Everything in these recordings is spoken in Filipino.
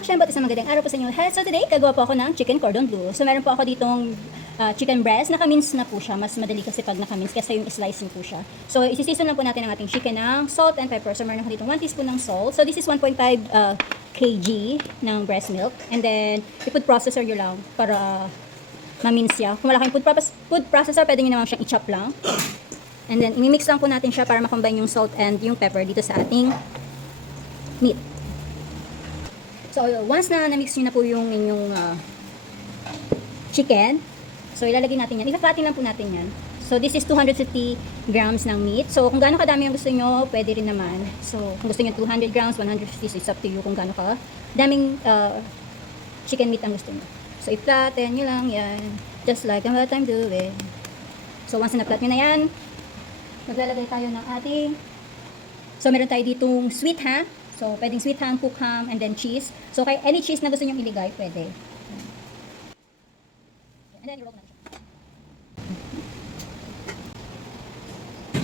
Shembot, isang magandang araw po sa inyo lahat. So today, gagawa po ako ng chicken cordon bleu. So meron po ako ditong ah, chicken breast, nakamince na po siya. Mas madali kasi pag nakamince kasi yung slicing po siya. So isisisun lang po natin ang ating chicken ng salt and pepper. So meron ako ditong 1 teaspoon ng salt. So this is 1.5 ah, kg ng breast milk. And then, i-food processor nyo lang para ma-mince siya. Kung wala kayong food, process- food processor, pwede nyo naman siyang i-chop lang. And then, imimix lang po natin siya para makombine yung salt and yung pepper dito sa ating meat. So, once na na-mix nyo na po yung inyong ah, chicken, so ilalagay natin yan. Ika-flatten lang po natin yan. So, this is 250 grams ng meat. So, kung gaano kadami ang gusto nyo, pwede rin naman. So, kung gusto nyo 200 grams, 150, so it's up to you kung gaano ka daming ah, chicken meat ang gusto nyo. So, i-flatten nyo lang yan. Just like what I'm doing. So, once na na-flat nyo na yan, maglalagay tayo ng ating So, meron tayo ditong sweet ham. So, pwedeng sweet ham, cook ham, and then cheese. So, kay any cheese na gusto nyo iligay, pwede. And then, i-roll.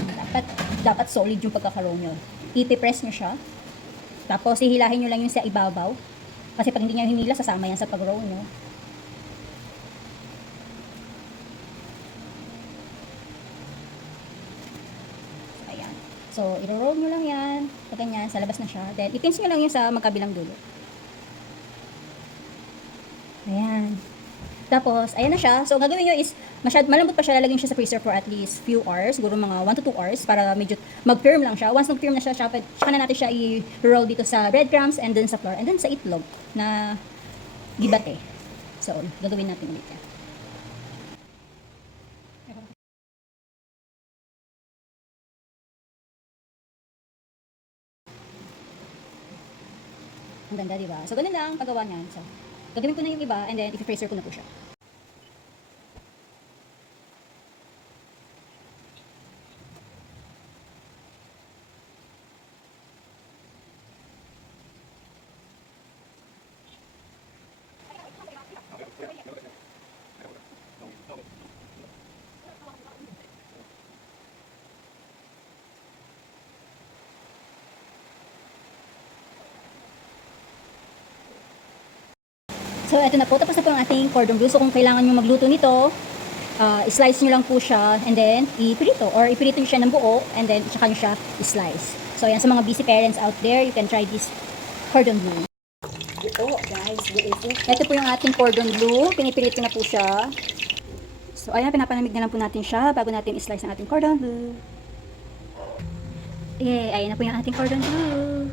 Dapat, dapat solid yung pagkakaroon nyo. Ipipress nyo siya. Tapos, hihilahin nyo lang yung sa ibabaw. Kasi pag hindi nyo hinila, sasama yan sa pag-roll nyo. Ayan. So, i-roll nyo lang yan. Pag ganyan, sa labas na siya. Then, ipins nyo lang yun sa magkabilang dulo. Ayan. Tapos, ayan na siya. So, ang gagawin nyo is, masyad, malambot pa siya, lalagyan siya sa freezer for at least few hours. Siguro mga 1 to 2 hours para medyo mag-firm lang siya. Once nag-firm na siya, siya saka na natin siya i-roll dito sa breadcrumbs and then sa flour and then sa itlog na gibate. So, gagawin natin ulit yan. Ang ganda, di ba? So, ganun lang paggawa niyan. So, gagawin ko na yung iba and then i-freezer ko na po siya. So, eto na po. Tapos na po ang ating cordon bleu. So, kung kailangan nyo magluto nito, uh, slice nyo lang po siya and then iprito. Or iprito nyo siya ng buo and then tsaka nyo siya slice. So, yan sa mga busy parents out there, you can try this cordon bleu. Ito, guys, ito. Po yung ating cordon bleu. Pinipirito na po siya. So, ayan, pinapanamig na lang po natin siya bago natin i-slice ang ating cordon bleu. Yay, ayan na po yung ating cordon bleu.